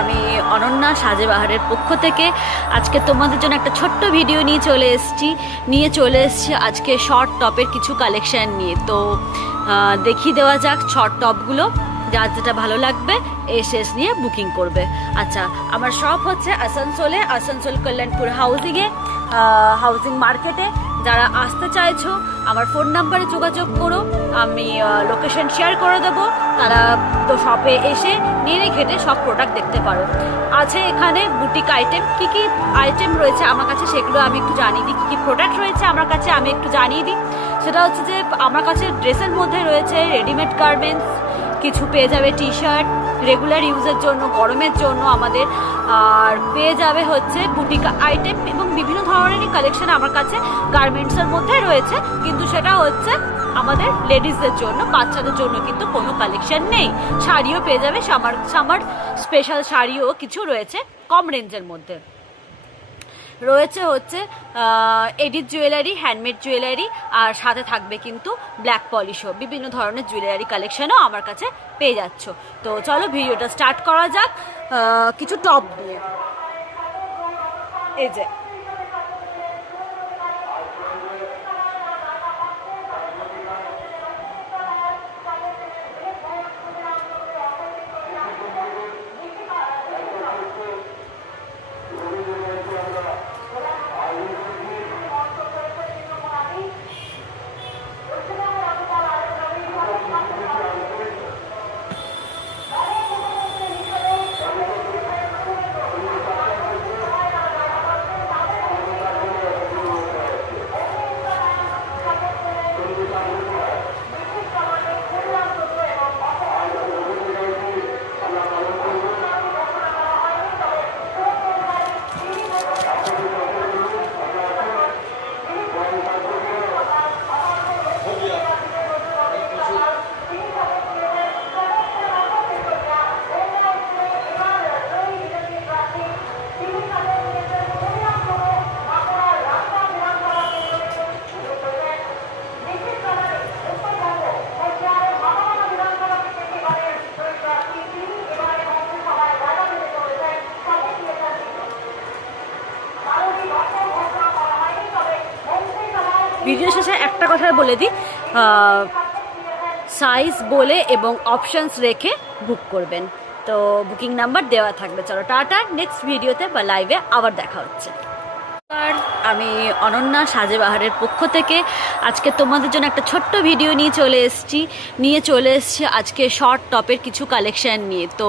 আমি অনন্যা সাজেবাহারের পক্ষ থেকে আজকে তোমাদের জন্য একটা ছোট্ট ভিডিও নিয়ে চলে এসেছি আজকে শর্ট টপের কিছু কালেকশন নিয়ে। তো দেখিয়ে দেওয়া যাক শর্ট টপগুলো, যার যেটা ভালো লাগবে এসএস নিয়ে বুকিং করবে। আচ্ছা, আমার শপ হচ্ছে আসানসোল কল্যাণপুর হাউজিং মার্কেটে। যারা আসতে চাইছো আমার ফোন নাম্বারে যোগাযোগ করো, আমি লোকেশন শেয়ার করে দেবো। তারা তো শপে এসে নেড়ে ঘেটে সব প্রোডাক্ট দেখতে পারো। আছে এখানে বুটিক আইটেম, কি কি আইটেম রয়েছে আমার কাছে সেগুলো আমি একটু জানিয়ে দিই। কী কী প্রোডাক্ট রয়েছে আমার কাছে আমি একটু জানিয়ে দিই। সেটা হচ্ছে যে আমার কাছে ড্রেসের মধ্যে রয়েছে রেডিমেড গার্মেন্টস, কিছু পেয়ে যাবে টি শার্ট রেগুলার ইউজের জন্য, গরমের জন্য আমাদের, আর পেয়ে যাবে হচ্ছে বুটিক আইটেম এবং বিভিন্ন ধরনেরই কালেকশন আমার কাছে গার্মেন্টসের মধ্যে রয়েছে, কিন্তু সেটা হচ্ছে আমাদের লেডিসদের জন্য, বাচ্চাদের জন্য কিন্তু কোনো কালেকশন নেই। শাড়িও পেয়ে যাবে, সামার স্পেশাল শাড়িও কিছু রয়েছে কম রেঞ্জের মধ্যে। রয়েছে হচ্ছে এডিট জুয়েলারি, হ্যান্ডমেড জুয়েলারি, আর সাথে থাকবে কিন্তু ব্ল্যাক পলিশও। বিভিন্ন ধরনের জুয়েলারি কালেকশনও আমার কাছে পেয়ে যাচ্ছ। তো চলো ভিডিওটা স্টার্ট করা যাক কিছু টপ দিয়ে। এই যে ভিডিও শেষে একটা কথা বলে দিই, সাইজ বলে এবং অপশানস রেখে বুক করবেন। তো বুকিং নাম্বার দেওয়া থাকবে। চলো টাটা, নেক্সট ভিডিওতে বা লাইভে আবার দেখা হচ্ছে। আমি অনন্যা সাজেবাহারের পক্ষ থেকে আজকে তোমাদের জন্য একটা ছোট্ট ভিডিও নিয়ে চলে এসেছি আজকে শর্ট টপের কিছু কালেকশন নিয়ে। তো